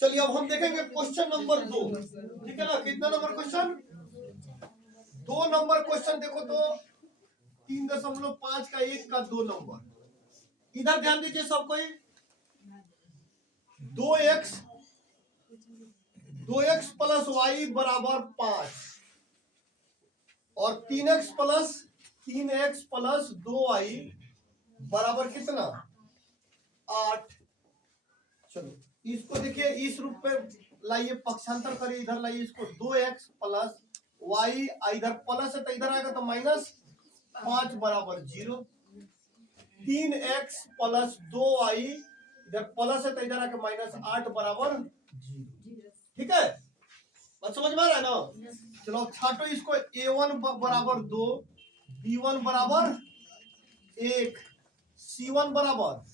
चलिए अब हम देखेंगे क्वेश्चन नंबर 2। ठीक है ना, कितना नंबर क्वेश्चन? 2 number question. देखो तो 3.5 का 1 का 2 नंबर। इधर ध्यान दीजिए सब कोई। 2x प्लस वाई बराबर 5 और 3x प्लस 2y बराबर कितना? 8। चलो इसको देखिए, इस रूप पे लाइए, पक्षांतर करिए, इधर लाइए इसको। 2x प्लस वाई, इधर प्लस है तो इधर आएगा तो माइनस 5 बराबर 0। 3x प्लस 2y, इधर प्लस है तो इधर आके माइनस 8 बराबर 0। ठीक है, बात समझ में आ रहा है ना? चलो छाटो इसको। a1 बराबर 2, b1 बराबर 1, c1 बराबर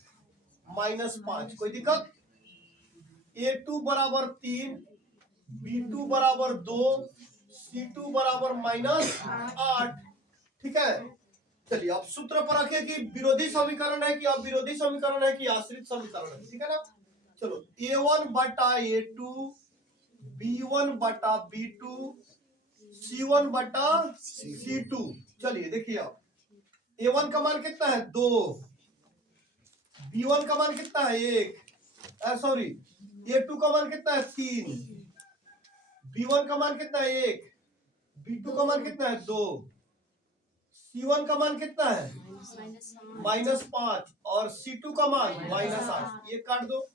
माइनस 5। कोई दिक्कत? a2 बराबर 3, b2 बराबर 2, c2 बराबर माइनस 8। ठीक है, चलिए अब सूत्र पर रखिए कि विरोधी समीकरण है कि अविरोधी समीकरण है कि आश्रित समीकरण है। ठीक है ना? चलो a1 बटा a2, b1 बटा b2, c1 बटा c2। चलिए देखिए, अब a1 का मान कितना है? 2। b1 का मान कितना है? 1। सॉरी, a2 का मान कितना है? 3। b1 का मान कितना है? 1। b2 का मान कितना है? 2। c1 का मान कितना है? -5 और c2 का मान -8। ये काट दो।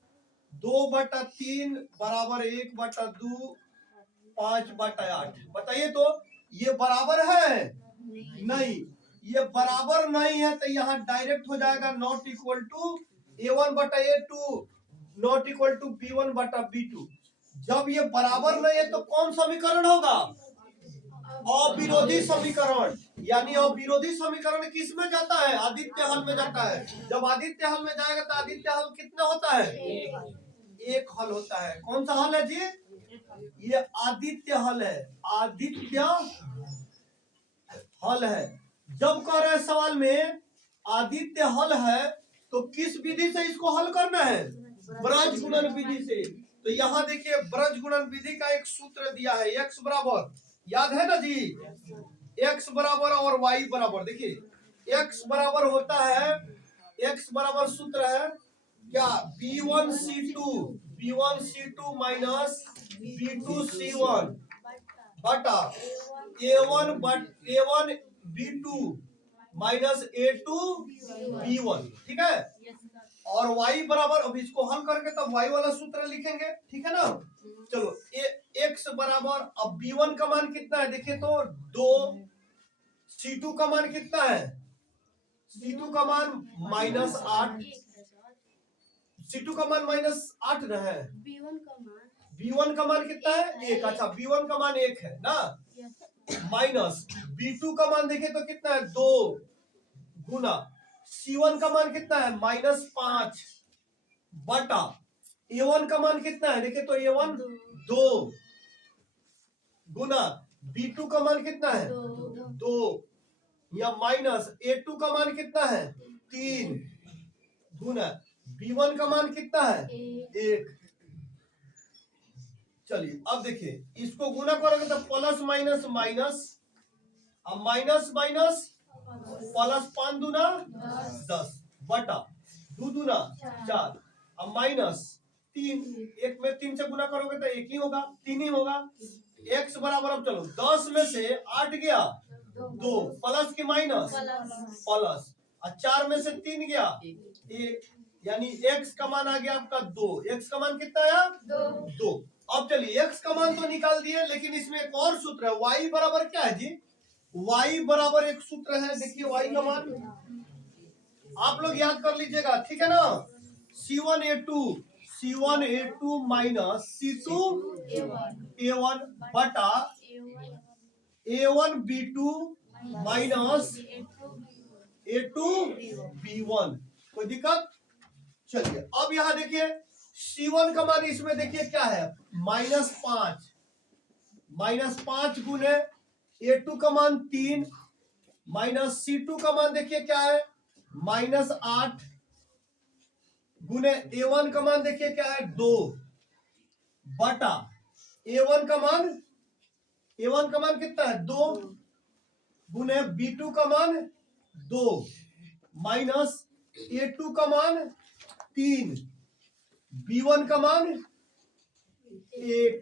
2/3 बराबर 1/2, 5/8। बताइए तो ये बराबर है? नहीं। ये बराबर नहीं है तो यहाँ डायरेक्ट हो जाएगा not equal to a1/a2, not equal to b1/b2। जब ये बराबर नहीं है तो कौन समीकरण होगा? अविरोधी समीकरण। यानी अविरोधी समीकरण किस में जाता है? आदित्य हल में जाता है। जब आदित्य हल में जाएगा तो आदित्य हल कितना होता है? एक हल होता है। कौन सा हल है जी? ये आदित्य हल है। आदित्य हल है। जब कह रहे हैं सवाल में आदित्य हल है तो किस विधि से इसको हल करना है? ब्रज गुणन विधि से। तो यहाँ देखिए, ब्रज गुणन विधि का एक सूत्र दिया है। x बराबर, याद है ना जी? x बराबर और y बराबर। देखिए x बराबर होता है, x बराबर सूत्र है क्या? b1c2 माइनस b2c1 बटा a1 b2 minus a2 b1। ठीक है, और y बराबर, अब इसको हल करके तब y वाला सूत्र लिखेंगे। ठीक है ना? चलो x बराबर, अब b1 का मान कितना है? देखिए तो 2। c2 का मान कितना है? c2 का मान -8। c2 का मान -8 ना है। b1 का मान कितना है? 1। अच्छा, b1 का मान 1 है ना? माइनस b2 का मान देखिए तो कितना है? 2 गुना c1 का मान कितना है? -5 बटा a1 का मान कितना है? देखिए तो a1 2 गुना b2 का मान कितना है? 2 या माइनस a2 का मान कितना है? 3 गुना b1 का मान कितना है? 1। चलिए अब देखिए, इसको गुना करोगे तो प्लस माइनस माइनस, अब माइनस माइनस प्लस 5 दूना 10 बटा 2 दूना 4, अब माइनस 3। 1 में 3 से गुना करोगे तो 1 ही होगा, 3 ही होगा। x बराबर, अब चलो 10 में से 8 गया 2, प्लस की माइनस? प्लस। और 4 में से 3 गया 1, यानी x का मान आ गया आपका 2। x का मान कितना आया? 2। अब चलिए x का मान तो निकाल दिए, लेकिन इसमें एक और सूत्र है। y बराबर क्या है जी? y बराबर एक सूत्र है। देखिए y का मान आप लोग याद कर लीजिएगा। ठीक है ना? C1A2 माइनस C2A1 बटा A1B2 माइनस A2B1। कोई दिक्कत? चलिए अब यहां देखिए, C1 का मान इसमें देखिए क्या है? -5 गुने A2 का मान 3 माइनस C2 का मान देखिए क्या है? -8 गुने A1 का मान देखिए क्या है? 2 बटा A1 का मान, A1 का मान कितना है 2 गुने B2 का मान 2 माइनस A2 का मान 3, B1 का मान 1।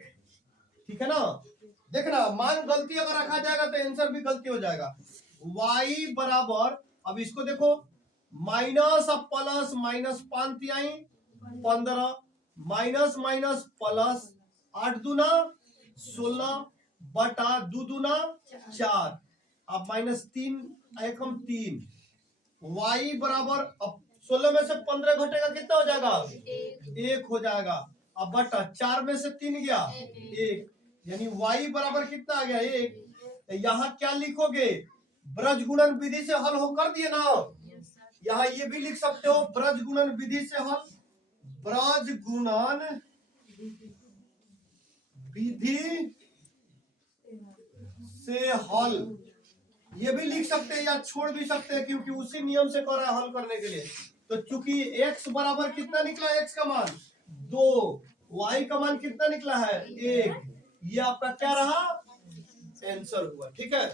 ठीक है ना। देखना मान गलती अगर रखा जाएगा तो आंसर भी गलती हो जाएगा। y बराबर, अब इसको देखो, माइनस अब प्लस, माइनस 5 तिहाई 15, माइनस माइनस प्लस 8 दूना 16 बटा 2 दूना 4, अब माइनस 3 एकम 3, y बराबर, अब 16 में से 15 घटेगा कितना हो जाएगा 1 हो जाएगा। अब बटा 4 में से 3 गया 1, यानी y बराबर कितना आ गया 1। यहाँ क्या लिखोगे, ब्रज गुणन विधि से हल हो कर दिए ना। यहाँ ये भी लिख सकते हो ब्रज गुणन विधि से हल, ब्रज गुणन विधि से हल, ये भी लिख सकते हैं या छोड़ भी सकते हैं क्योंकि उसी नियम से कर रहा है हल करने के लिए। तो चूंकि x बराबर कितना निकला, x का मान 2, y का मान कितना निकला है 1, ये आपका क्या रहा आंसर हुआ। ठीक है।